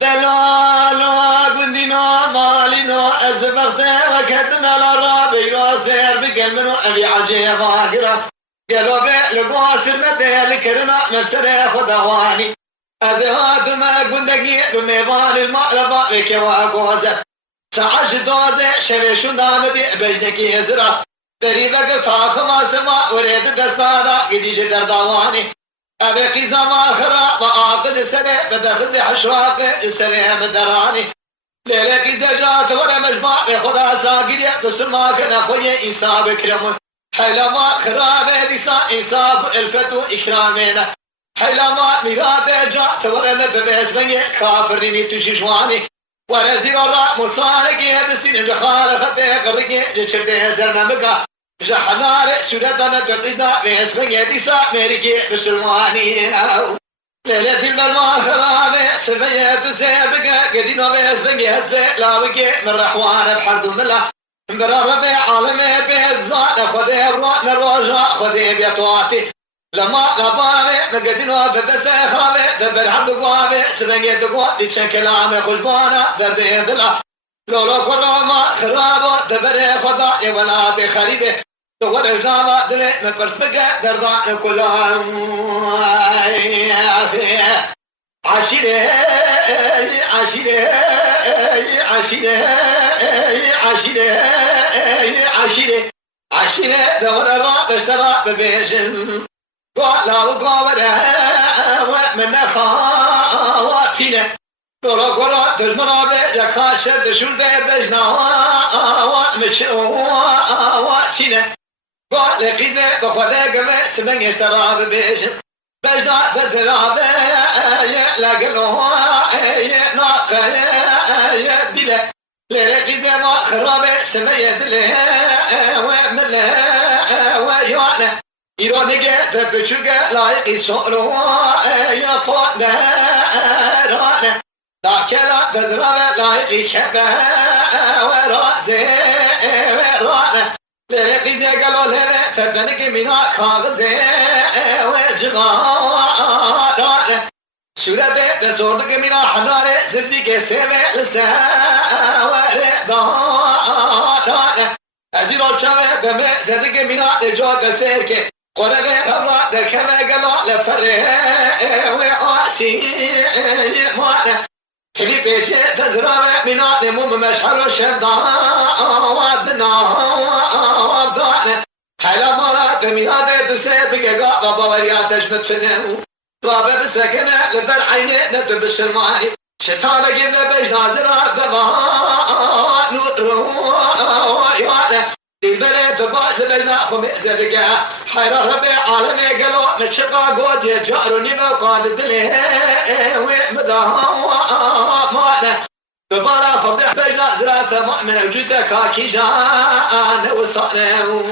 دلالو قندنا مالنا أزبغت وكتنا لرابي وسير بكمنو أبي عجيب آخرة قالوا بلقواسر مدى لكرنا مسر خدواني أزهات ما قندقي بميبان المعرفة بكواقوزة سعش دوزة شبشو دامدي بجنكي زرا قريبك فاخما سما وريد دستانا قديش دردواني أبقي زمان خرا وآقد سنة بدخل حشواق السنة مدراني ليلك دجات ورا مجمع خدا ساقرية بسرما كنا خوية إنسان بكرم حيلما خرابة ديسا إنسان الفتو إكرامنا حيلما ميرات جات ورا ندبس بني كافرني تشيشواني ورزي ورا مصارك يدسين جخال خطي قرقي جشرته زرنا مقا جحنار سورتنا تقضى باسمك يديسا ميريكي بسلماني ليلة المرمى خرابة سفية سيبك قدينا باسمك يهزي لاوكي من رحوان بحرد ملا برابة عالمي بيزان خذي بروانا الرجاء خذي بيطواتي لما قبابة مقدينا بدسي خابة دبر حمد قوابة سفية يدقواتي تشكلامي خجبانا دردي دلا لولو كراما خرابة دبر خدا يولاتي خريبة تقول الجامعة دلي من برسبقة دردان كلها عشيرة عشيرة عشيرة عشيرة عشيرة عشيرة دور الراب اشترى ببيشن ولا وقاورة ومن خواتينه دورا كرا دجمنابه جكاشر دشولده بجنا ومشواتينه لقيده بخده قمه سمن يشتراب بيشن بجنا بزرابه لقلوه ناقه دله لقيده ما خرابه سمن يدله ومله ويوانه إيرانيكه تبشوكه لايقي سؤلوه يفوته رانه داكلا بزرابه لايقي شبه ورازه ورانه لقيده قالوا له تبنك منا كاغذه وجغارانه سورته بزورنك منا حناره زردك سيوه لسه وردانه ازيرو شاوه بمه زردك منا لجوك سيرك قرقه ربا دركمه قلا لفره وعاسي مانه كبير بيشه تزرعه منا لموم مشهر شردان وابدنا وابدانه حيلا مالا تمينات تسيب كيقا وباورياتش متفنه رابع بسكنه لبر عينه نتب السلماني شتابه جنه بجنازره ببا نور يانه دلبره دباس بجنا خمئزه بگه حيرا ربي عالمي قلو نتشقا قود يجارو نيبا قاد دله ومدها مانه ببارا فضح بجنا زراته مؤمن وجودك كاكي جان وصانه